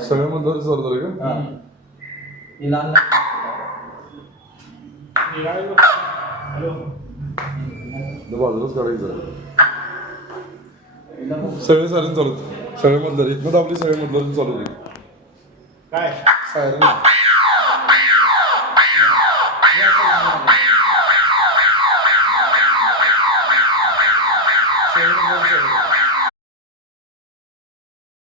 सगळ्या मधलं चालू झालं का? बाजूलाच काढायचं. सगळे सायरन चालू, सगळे मधलं इथनं आपली सगळे मधलं चालू होती. काय सायरन